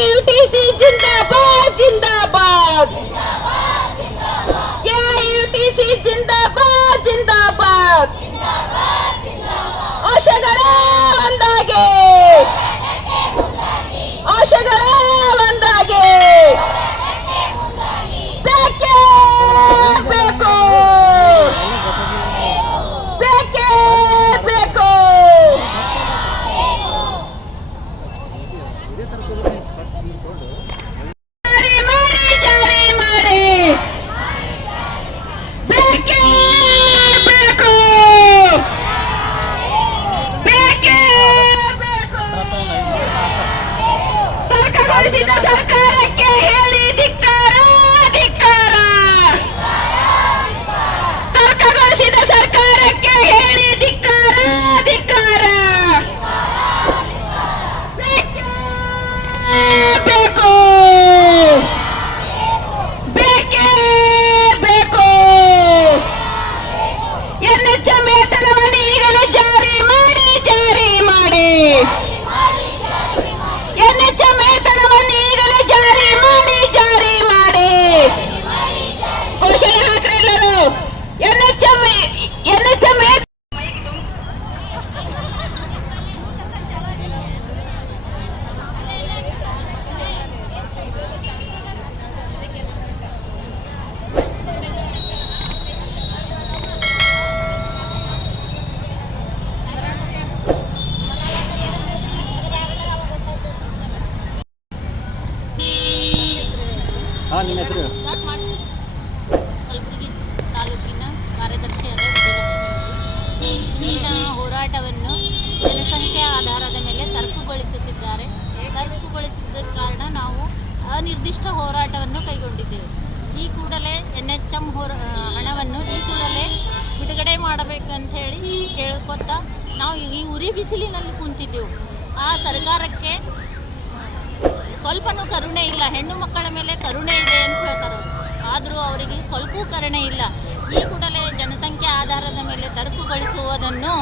AIUTC ಜಿಂದಾಬಾದ್ ಜಿಂದಾಬಾದ್, AIUTC ಜಿಂದಾಬಾದ್ ಜಿಂದಾಬಾದ್. ಆಶೆಗಳ ಒಂದಾಗೆ, ಆಶೆಗಳ ಒಂದಾಗೆ, ಬೇಕೇ ಬೇಕು, ಬೇಕೇ ಬೇಕು. ಜಾರಿ ಮಾಡಿ, ಬೇಕೇ ಬೇಕು, ಬೇಕೇ ಬೇಕು. ತರ್ಕಗೊಳಿಸಿದ ಸರ್ಕಾರಕ್ಕೆ ಹೇಳಿ ಧಿಕ್ಕಾರ, ಧಿಕ್ಕಾರ. ತರ್ಕಗೊಳಿಸಿದ ಸರ್ಕಾರಕ್ಕೆ ಹೇಳಿ ಧಿಕ್ಕಾರ, ಧಿಕ್ಕಾರ. ಬೇಕೇ ಬೇಕು, ಬೇಕೇ ಬೇಕು. ಎನ್ಎಚ್ಎಂ ವೇತನವನ್ನು ಈಗಲೇ ಜಾರಿ ಮಾಡಿ, ಜಾರಿ ಮಾಡಿ. ಎನ್ಎಚ್ಎಂ ವೇತನವನ್ನು ಈಗಲೇ ಜಾರಿ ಮಾಡಿ, ಜಾರಿ ಮಾಡಿ. ಘೋಷಣೆ ಹಾಕ್ರಿ ಎಲ್ಲರೂ. ಎನ್ಎಚ್ಎಂ ನಿಮ್ಮ ಹೆಸರು? ಕಲಬುರಗಿ ತಾಲೂಕಿನ ಕಾರ್ಯದರ್ಶಿಯಾದ ವಿಜಯಲಕ್ಷ್ಮಿ. ಇಂದಿನ ಹೋರಾಟವನ್ನು ಜನಸಂಖ್ಯೆ ಆಧಾರದ ಮೇಲೆ ತರ್ಕುಗೊಳಿಸುತ್ತಿದ್ದಾರೆ. ತರ್ಕುಗೊಳಿಸಿದ ಕಾರಣ ನಾವು ಅನಿರ್ದಿಷ್ಟ ಹೋರಾಟವನ್ನು ಕೈಗೊಂಡಿದ್ದೇವೆ. ಈ ಕೂಡಲೇ ಎನ್ಎಚ್ಎಂ ಹಣವನ್ನು ಈ ಕೂಡಲೇ ಬಿಡುಗಡೆ ಮಾಡಬೇಕಂತ ಹೇಳಿ ಕೇಳ್ಕೊತಾ ನಾವು ಈ ಉರಿ ಬಿಸಿಲಿನಲ್ಲಿ ಕುಂತಿದ್ದೆವು. ಆ ಸರ್ಕಾರಕ್ಕೆ ಸ್ವಲ್ಪನೂ ಕರುಣೆ ಇಲ್ಲ. ಹೆಣ್ಣು ಮಕ್ಕಳ ಮೇಲೆ ಕರುಣೆ ಇದೆ ಅಂತ ಹೇಳ್ತಾರೆ, ಆದರೂ ಅವರಿಗೆ ಸ್ವಲ್ಪವೂ ಕರುಣೆ ಇಲ್ಲ. ಈ ಕೂಡಲೇ ಜನಸಂಖ್ಯೆ ಆಧಾರದ ಮೇಲೆ ತರ್ಕುಗೊಳಿಸುವುದನ್ನು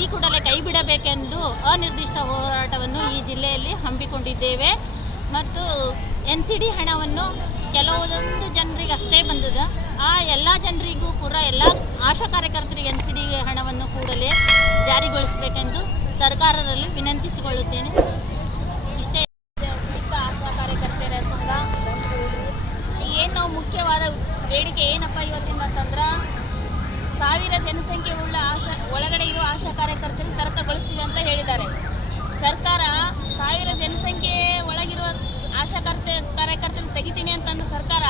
ಈ ಕೂಡಲೇ ಕೈ ಬಿಡಬೇಕೆಂದು ಅನಿರ್ದಿಷ್ಟ ಹೋರಾಟವನ್ನು ಈ ಜಿಲ್ಲೆಯಲ್ಲಿ ಹಮ್ಮಿಕೊಂಡಿದ್ದೇವೆ. ಮತ್ತು NCD ಹಣವನ್ನು ಕೆಲವೊಂದು ಜನರಿಗೆ ಅಷ್ಟೇ ಬಂದಿದೆ. ಆ ಎಲ್ಲ ಜನರಿಗೂ ಪೂರ ಎಲ್ಲ ಆಶಾ ಕಾರ್ಯಕರ್ತರಿಗೆ NCD ಹಣವನ್ನು ಕೂಡಲೇ ಜಾರಿಗೊಳಿಸಬೇಕೆಂದು ಸರ್ಕಾರದಲ್ಲಿ ವಿನಂತಿಸಿಕೊಳ್ಳುತ್ತೇನೆ. ಇಷ್ಟೇ. ಆಶಾ ಕಾರ್ಯಕರ್ತರ ಸಂಘ ಏನು ನಾವು ಮುಖ್ಯವಾದ ಬೇಡಿಕೆ ಏನಪ್ಪ ಇವತ್ತಿನ ಅಂತಂದ್ರೆ 1000 ಜನಸಂಖ್ಯೆ ಉಳ್ಳ ಒಳಗಡೆ ಇರೋ ಆಶಾ ಕಾರ್ಯಕರ್ತರಿಗೆ ತರ್ಕಗೊಳಿಸ್ತೀವಿ ಅಂತ ಹೇಳಿದ್ದಾರೆ. ಸರ್ಕಾರ 1000 ಜನಸಂಖ್ಯೆ ಒಳಗಿರುವ ಆಶಾ ಕಾರ್ಯಕರ್ತರಿಗೆ ತೆಗಿತೀನಿ ಅಂತಂದು ಸರ್ಕಾರ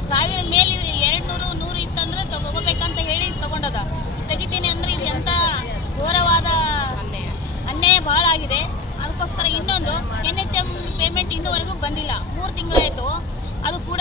1000 ಮೇಲೆ 200, 100 ಇತ್ತಂದ್ರೆ ತಗೋಬೇಕಂತ ಹೇಳಿ ತಗೊಂಡದ. ತೆಗಿತೀನಿ ಅಂದರೆ ಇದು ಎಂಥ ಘೋರವಾದ ಅನ್ಯಾಯ ಭಾಳ ಆಗಿದೆ. ಅದಕ್ಕೋಸ್ಕರ ಇನ್ನೊಂದು NHM ಪೇಮೆಂಟ್ ಇನ್ನೂವರೆಗೂ ಬಂದಿಲ್ಲ, 3 ತಿಂಗಳಾಯಿತು. ಅದು ಕೂಡ